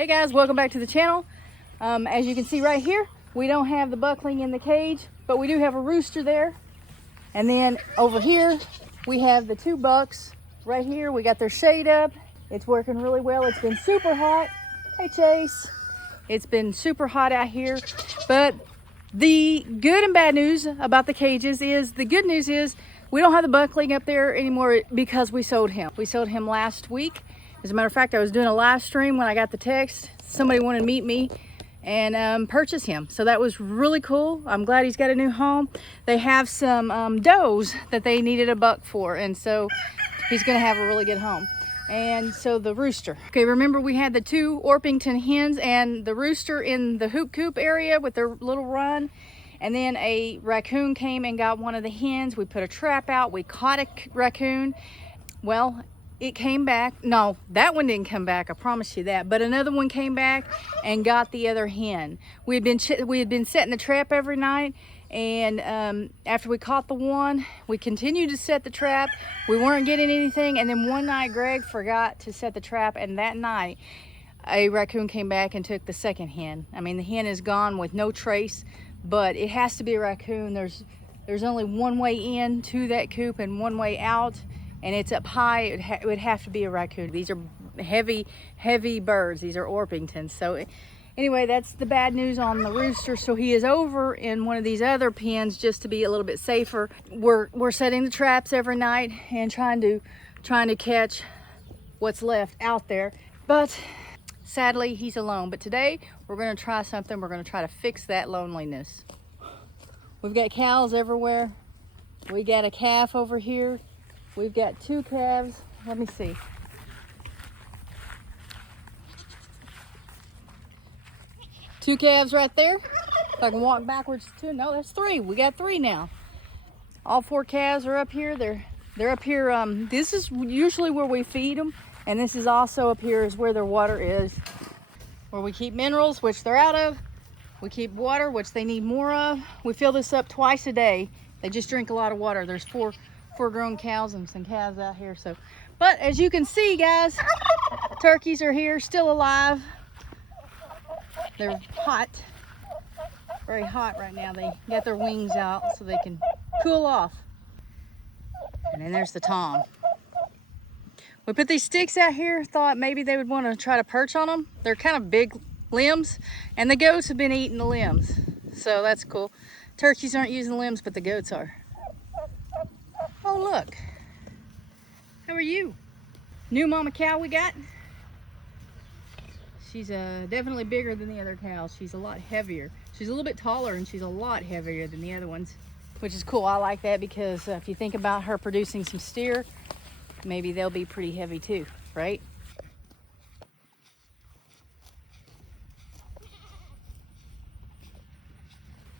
Hey guys, welcome back to the channel. As you can see right here, we don't have the buckling in the cage, but we do have a rooster there. And then over here, we have the two bucks right here. We got their shade up. It's working really well. It's been super hot. Hey Chase. It's been super hot out here. But the good and bad news about the cages is, the good news is we don't have the buckling up there anymore because we sold him. We sold him last week. As a matter of fact, I was doing a live stream when I got the text. Somebody wanted to meet me and purchase him. So that was really cool. I'm glad he's got a new home. They have some does that they needed a buck for, and so he's gonna have a really good home. And so the rooster. Okay, remember we had the two Orpington hens and the rooster in the hoop coop area with their little run. And then a raccoon came and got one of the hens. We put a trap out. We caught a raccoon. Well, it came back. No, that one didn't come back, I promise you that. But another one came back and got the other hen. We had been setting the trap every night, and after we caught the one, we continued to set the trap. We weren't getting anything, and then one night Greg forgot to set the trap, and that night a raccoon came back and took the second hen. I mean, the hen is gone with no trace, but it has to be a raccoon. There's only one way in to that coop and one way out, and it's up high. It would have to be a raccoon. These are heavy birds. These are Orpingtons. So anyway, that's the bad news on the rooster. So he is over in one of these other pens just to be a little bit safer. We're setting the traps every night and trying to catch what's left out there. But sadly, he's alone. But today we're going to try something. We're going to try to fix that loneliness. We've got cows everywhere. We got a calf over here. We've got two calves. Let me see. Two calves right there. If I can walk backwards to, no, that's three. We got three now. All four calves are up here. They're up here. This is usually where we feed them, and this is also up here is where their water is, where we keep minerals, which they're out of. We keep water, which they need more of. We fill this up twice a day. They just drink a lot of water. There's four grown cows and some calves out here. So, but as you can see, guys, turkeys are here, still alive. They're hot, very hot right now. They got their wings out so they can cool off. And then there's the tom. We put these sticks out here, thought maybe they would want to try to perch on them. They're kind of big limbs, and the goats have been eating the limbs, so that's cool. Turkeys aren't using the limbs, but the goats are. Oh, look. How are you? New mama cow we got. She's definitely bigger than the other cows. She's a lot heavier. She's a little bit taller, and she's a lot heavier than the other ones, which is cool. I like that because if you think about her producing some steer, maybe they'll be pretty heavy too, right?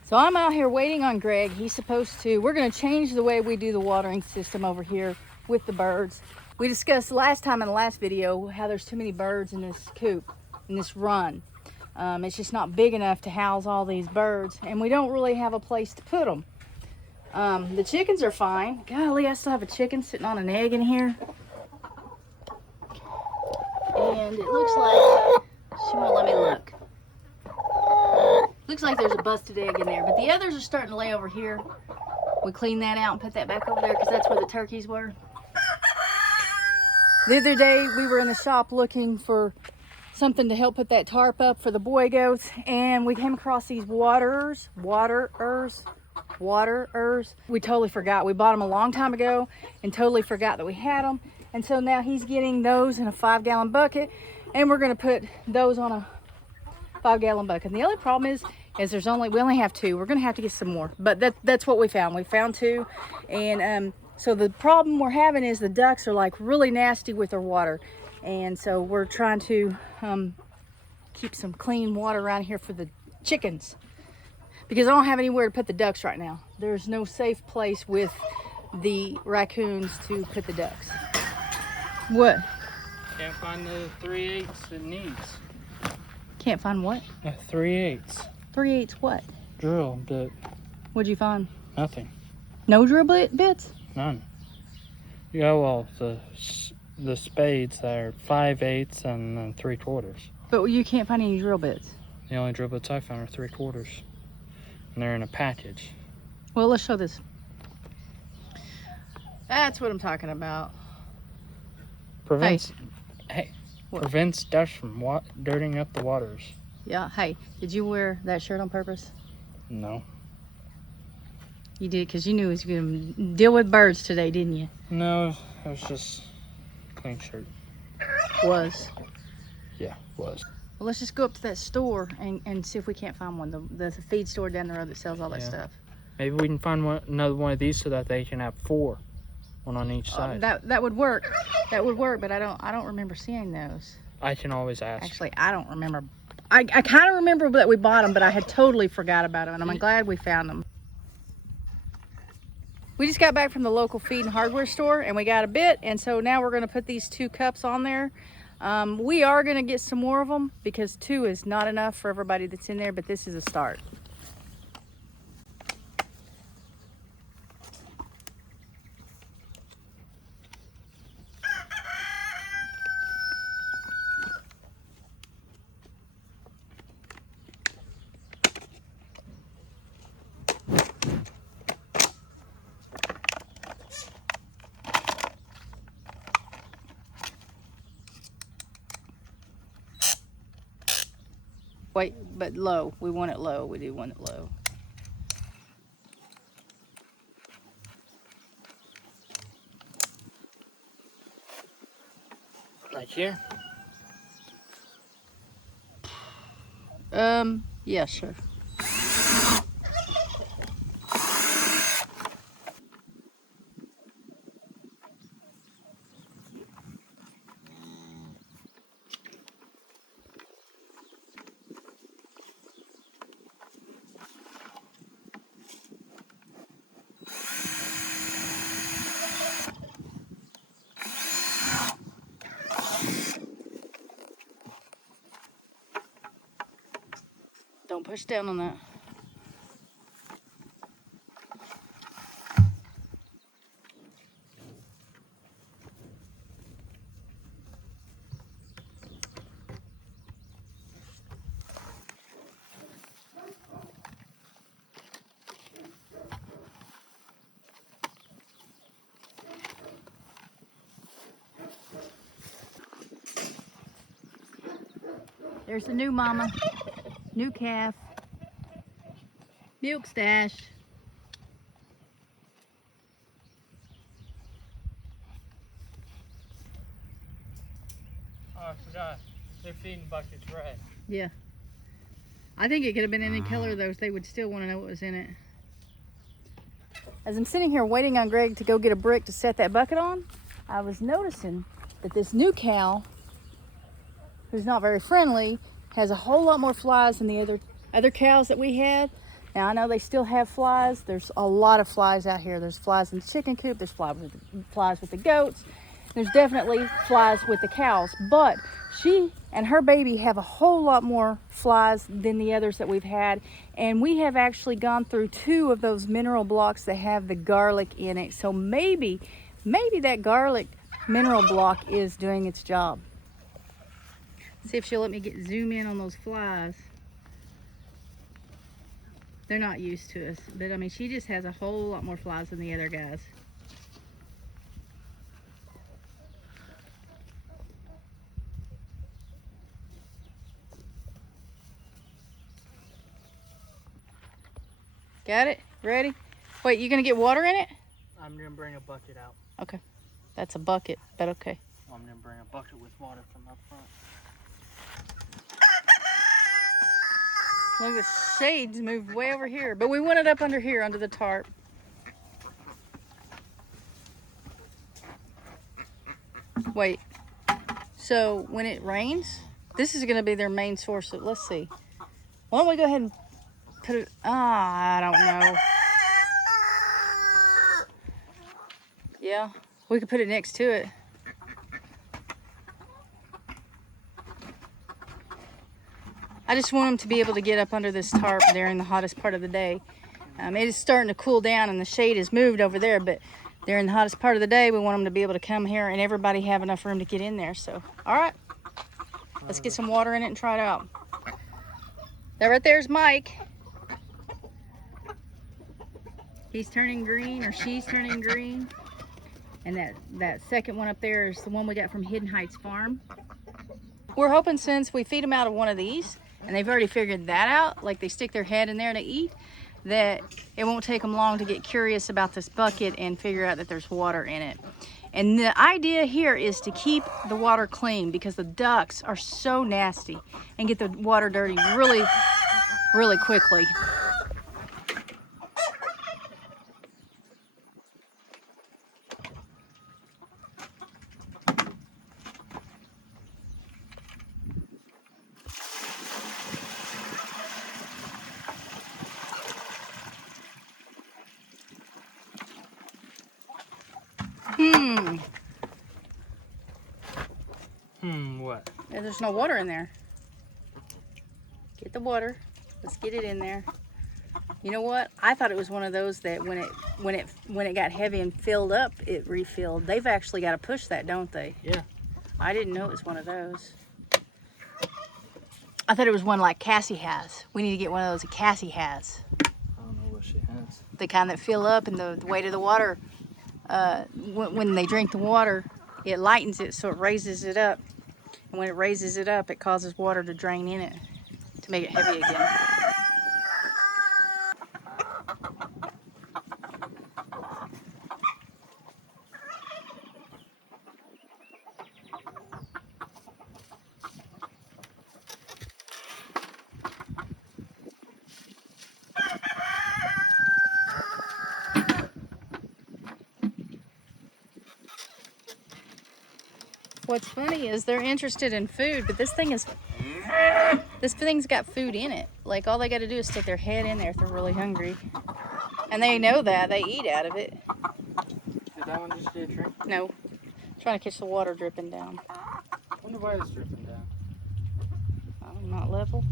So I'm out here waiting on Greg. He's supposed to, we're gonna change the way we do the watering system over here with the birds. We discussed last time in the last video how there's too many birds in this coop, in this run. It's just not big enough to house all these birds, and we don't really have a place to put them. The chickens are fine. Golly, I still have a chicken sitting on an egg in here. And it looks like, she won't let me look. Looks like there's a busted egg in there, but the others are starting to lay over here. We clean that out and put that back over there because that's where the turkeys were. The other day we were in the shop looking for something to help put that tarp up for the boy goats, and we came across these waterers. We totally forgot. We bought them a long time ago and totally forgot that we had them. And so now he's getting those in a 5-gallon bucket, and we're going to put those on a 5-gallon bucket. And the only problem is we only have two. We're gonna have to get some more, but that's what we found. We found two, and so the problem we're having is the ducks are like really nasty with their water, and so we're trying to keep some clean water around here for the chickens, because I don't have anywhere to put the ducks right now. There's no safe place with the raccoons to put the ducks. What? Can't find the 3/8 it needs. Can't find what? 3/8. 3/8 what? Drill bit. What'd you find? Nothing. No drill bits? None. Yeah, well, the spades are 5/8 and then 3/4. But you can't find any drill bits. The only drill bits I found are 3/4. And they're in a package. Well, let's show this. That's what I'm talking about. Prevents, hey, What? prevents dust from dirtying up the waters. Yeah, hey, did you wear that shirt on purpose? No. You did, because you knew it was going to deal with birds today, didn't you? No, it was just a clean shirt. Was. Yeah, was. Well, let's just go up to that store and see if we can't find one. The feed store down the road that sells all that Yeah. stuff. Maybe we can find another one of these so that they can have 4, one on each side. That would work. That would work, but I don't remember seeing those. I can always ask. Actually, I don't remember. I kind of remember that we bought them, but I had totally forgot about them, and I'm glad we found them. We just got back from the local feed and hardware store, and we got a bit, and so now we're going to put these 2 cups on there. We are going to get some more of them because 2 is not enough for everybody that's in there, but this is a start. Wait, but low. We want it low. We do want it low. Like here? Yeah, sure. Don't push down on that. There's the new mama, new calf, milk stash. Oh, I forgot. Their feeding bucket's red. Yeah. I think it could have been any color though, they would still want to know what was in it. As I'm sitting here waiting on Greg to go get a brick to set that bucket on, I was noticing that this new cow, who's not very friendly, has a whole lot more flies than the other cows that we had. Now I know they still have flies. There's a lot of flies out here. There's flies in the chicken coop. There's flies with the goats. There's definitely flies with the cows. But she and her baby have a whole lot more flies than the others that we've had. And we have actually gone through 2 of those mineral blocks that have the garlic in it. So maybe that garlic mineral block is doing its job. See if she'll let me zoom in on those flies. They're not used to us, but I mean, she just has a whole lot more flies than the other guys. Got it? Ready? Wait, you gonna get water in it? I'm gonna bring a bucket out. Okay. That's a bucket, but okay. I'm gonna bring a bucket with water from up front. Look, the shades moved way over here, but we want it up under here, under the tarp. Wait, so when it rains, this is gonna be their main source of, let's see. Why don't we go ahead and put it, I don't know. Yeah, we could put it next to it. I just want them to be able to get up under this tarp during the hottest part of the day. It is starting to cool down and the shade has moved over there, but during the hottest part of the day, we want them to be able to come here and everybody have enough room to get in there. So, all right. Let's get some water in it and try it out. That right there's Mike. He's turning green, or she's turning green. And that second one up there is the one we got from Hidden Heights Farm. We're hoping since we feed them out of one of these, and they've already figured that out, like they stick their head in there to eat, that it won't take them long to get curious about this bucket and figure out that there's water in it. And the idea here is to keep the water clean, because the ducks are so nasty and get the water dirty really, really quickly. What? Yeah, there's no water in there. Get the water. Let's get it in there. You know what? I thought it was one of those that when it got heavy and filled up, it refilled. They've actually got to push that, don't they? Yeah. I didn't know it was one of those. I thought it was one like Cassie has. We need to get one of those that Cassie has. I don't know what she has. The kind that fill up, and the weight of the water, when they drink the water, it lightens it so it raises it up. And when it raises it up, it causes water to drain in it to make it heavy again. What's funny is they're interested in food, but this thing's got food in it. Like, all they got to do is stick their head in there if they're really hungry. And they know that. They eat out of it. Did that one just get a drink? No. Trying to catch the water dripping down. I wonder why it's dripping down. Not level.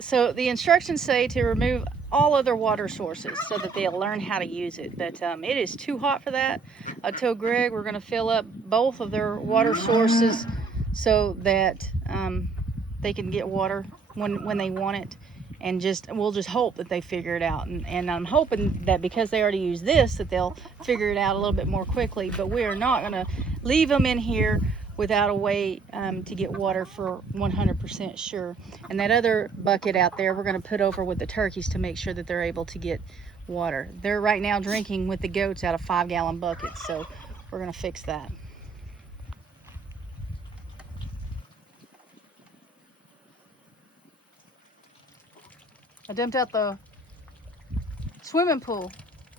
So the instructions say to remove all other water sources so that they'll learn how to use it. But it is too hot for that. I told Greg we're going to fill up both of their water sources so that they can get water when they want it. And we'll just hope that they figure it out. And I'm hoping that because they already use this, that they'll figure it out a little bit more quickly. But we are not going to leave them in here without a way to get water for 100% sure. And that other bucket out there, we're going to put over with the turkeys to make sure that they're able to get water. They're right now drinking with the goats out of 5-gallon buckets, so we're going to fix that. I dumped out the swimming pool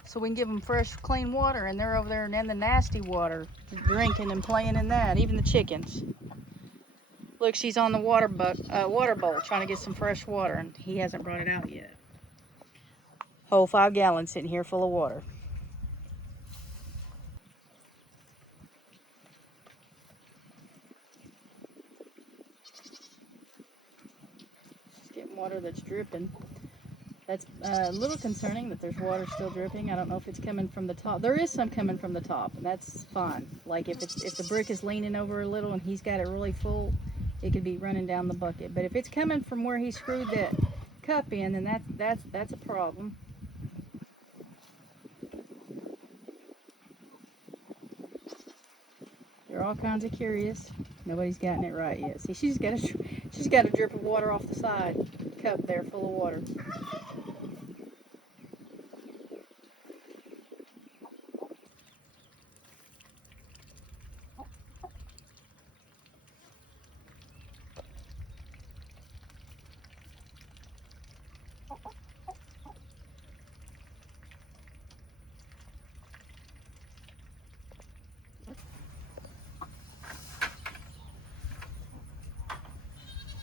so we can give them fresh, clean water, and they're over there in the nasty water, drinking and playing in that, even the chickens. Look, she's on the water bowl trying to get some fresh water, and he hasn't brought it out yet. Whole 5 gallons sitting here full of water. Just getting water that's dripping. That's a little concerning that there's water still dripping. I don't know if it's coming from the top. There is some coming from the top, and that's fine. Like if the brick is leaning over a little and he's got it really full, it could be running down the bucket. But if it's coming from where he screwed that cup in, then that's a problem. They're all kinds of curious. Nobody's gotten it right yet. See, she's got a drip of water off the side cup there full of water.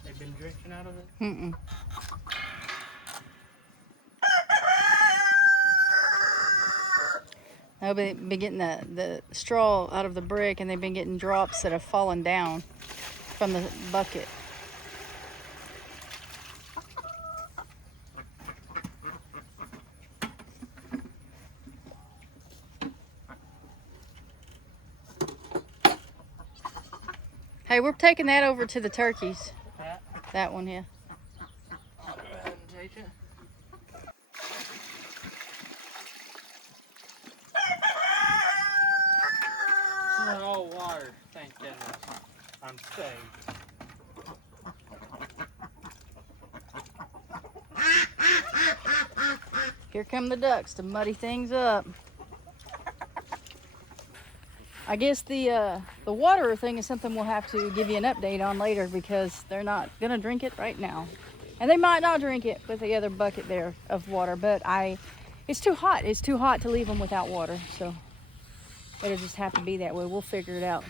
They've been drinking out of it? Mm-mm. Oh, they've been getting the straw out of the brick, and they've been getting drops that have fallen down from the bucket. Hey, we're taking that over to the turkeys. That one here. Go ahead and take it. It's not all water, thank goodness. I'm safe. Here come the ducks to muddy things up. I guess the water thing is something we'll have to give you an update on later, because they're not gonna drink it right now, and they might not drink it with the other bucket there of water. But it's too hot. It's too hot to leave them without water, so it'll just have to be that way. We'll figure it out.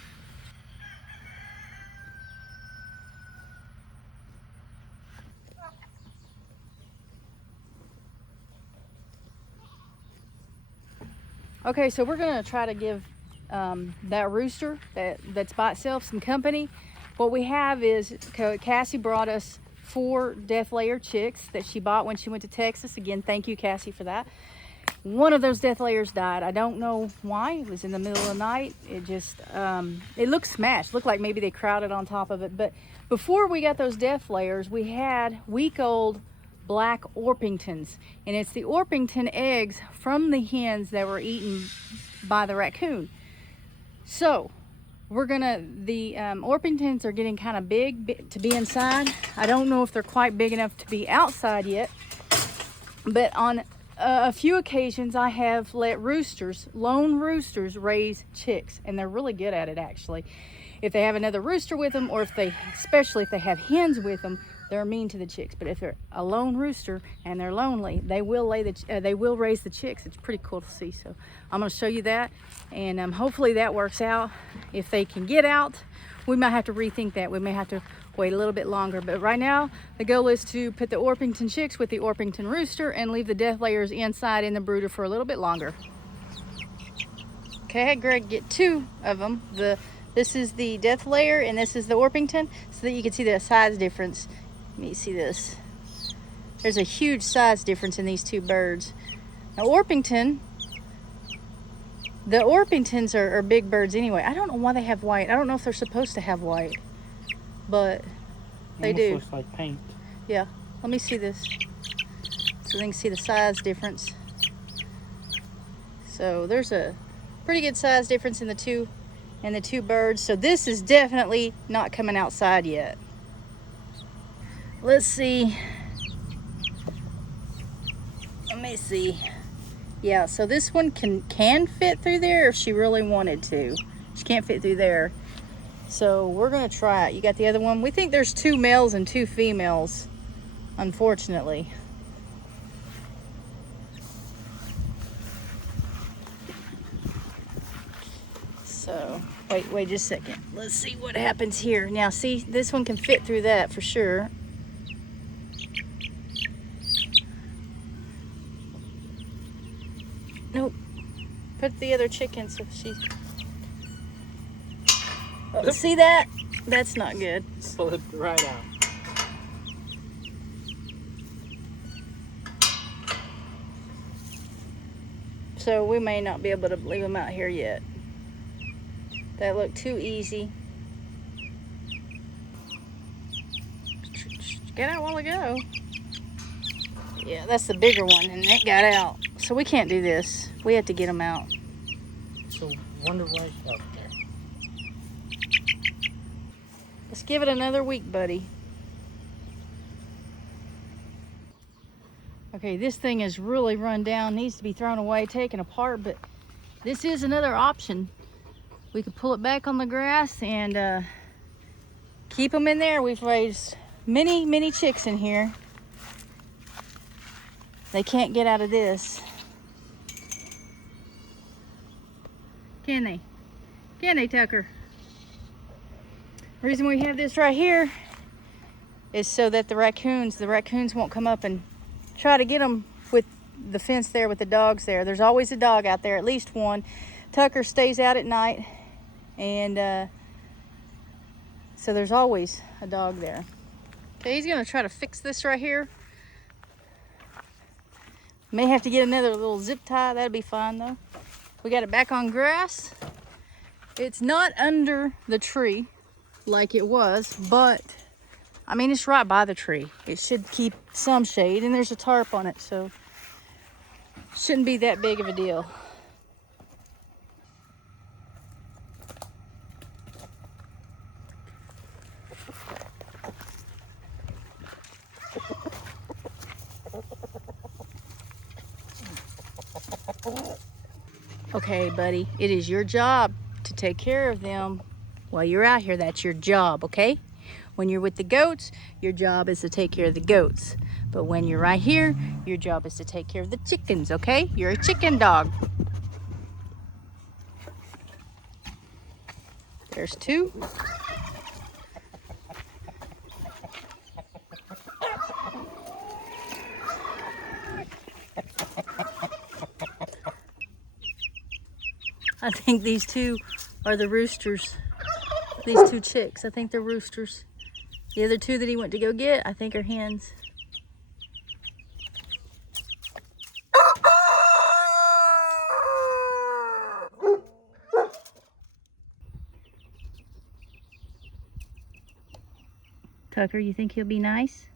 Okay, so we're gonna try to give that rooster that's by itself some company. What we have is Cassie brought us 4 death layer chicks that she bought when she went to Texas. Again, thank you, Cassie, for that. One of those death layers died. I don't know why. It was in the middle of the night. It just it looked smashed. Looked like maybe they crowded on top of it. But before we got those death layers, we had week-old black Orpingtons, and it's the Orpington eggs from the hens that were eaten by the raccoon. So the Orpingtons are getting kind of big to be inside. I don't know if they're quite big enough to be outside yet, but on a few occasions I have let lone roosters raise chicks, and they're really good at it, actually. If they have another rooster with them, or especially if they have hens with them, they're mean to the chicks. But if they're a lone rooster and they're lonely, they will raise the chicks. It's pretty cool to see. So I'm going to show you that, and hopefully that works out. If they can get out, we might have to rethink that. We may have to wait a little bit longer. But right now, the goal is to put the Orpington chicks with the Orpington rooster and leave the death layers inside in the brooder for a little bit longer. Okay, I had Greg get 2 of them. This is the death layer, and this is the Orpington, so that you can see the size difference. Let me see this. There's a huge size difference in these 2 birds. Now the Orpingtons are big birds anyway. I don't know why they have white. I don't know if they're supposed to have white, but they do. Looks like paint. Yeah, let me see this, so they can see the size difference. So there's a pretty good size difference in the two birds. So this is definitely not coming outside yet. Let's see. Let me see. Yeah, so this one can fit through there if she really wanted to. She can't fit through there. So we're gonna try it. You got the other one? We think there's 2 males and 2 females, unfortunately. So wait just a second. Let's see what happens here. Now see, this one can fit through that for sure. Nope. Put the other chicken so she... Oh, see that? That's not good. Slipped right out. So we may not be able to leave them out here yet. That looked too easy. Get out while ago. Yeah, that's the bigger one, and it got out. So we can't do this. We have to get them out. So wonder why it's out there. Let's give it another week, buddy. Okay, this thing is really run down, needs to be thrown away, taken apart, but this is another option. We could pull it back on the grass and keep them in there. We've raised many chicks in here. They can't get out of this. Can they? Can they, Tucker? The reason we have this right here is so that the raccoons won't come up and try to get them with the fence there with the dogs there. There's always a dog out there, at least one. Tucker stays out at night, and so there's always a dog there. Okay, he's gonna try to fix this right here. May have to get another little zip tie. That'd be fine though. We got it back on grass. It's not under the tree like it was, but I mean, it's right by the tree. It should keep some shade, and there's a tarp on it, so shouldn't be that big of a deal. Okay, buddy, it is your job to take care of them while you're out here. That's your job, okay? When you're with the goats, your job is to take care of the goats. But when you're right here, your job is to take care of the chickens, okay? You're a chicken dog. There's two. I think these two are the roosters. These two chicks, I think they're roosters. The other two that he went to go get, I think are hens. Tucker, you think he'll be nice?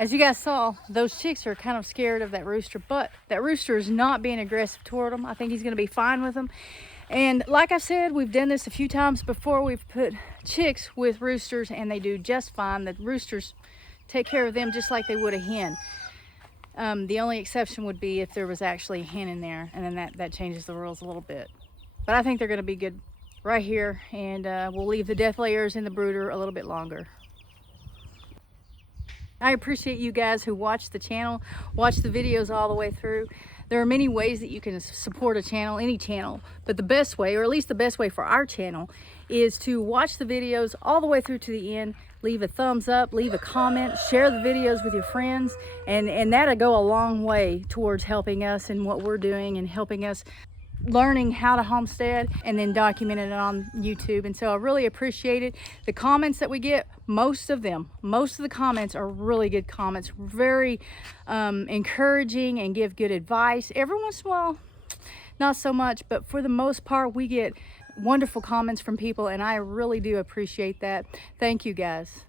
As you guys saw, those chicks are kind of scared of that rooster, but that rooster is not being aggressive toward them. I think he's going to be fine with them. And like I said, we've done this a few times before. We've put chicks with roosters and they do just fine. The roosters take care of them just like they would a hen. The only exception would be if there was actually a hen in there, and then that changes the rules a little bit. But I think they're going to be good right here, and we'll leave the death layers in the brooder a little bit longer. I appreciate you guys who watch the channel, watch the videos all the way through. There are many ways that you can support a channel, any channel, but the best way, or at least the best way for our channel, is to watch the videos all the way through to the end, leave a thumbs up, leave a comment, share the videos with your friends, and that'll go a long way towards helping us in what we're doing and helping us learning how to homestead and then documenting it on YouTube. And so I really appreciate it. The comments that we get, most of the comments are really good comments, very encouraging and give good advice. Every once in a while, not so much, but for the most part, we get wonderful comments from people, and I really do appreciate that. Thank you guys.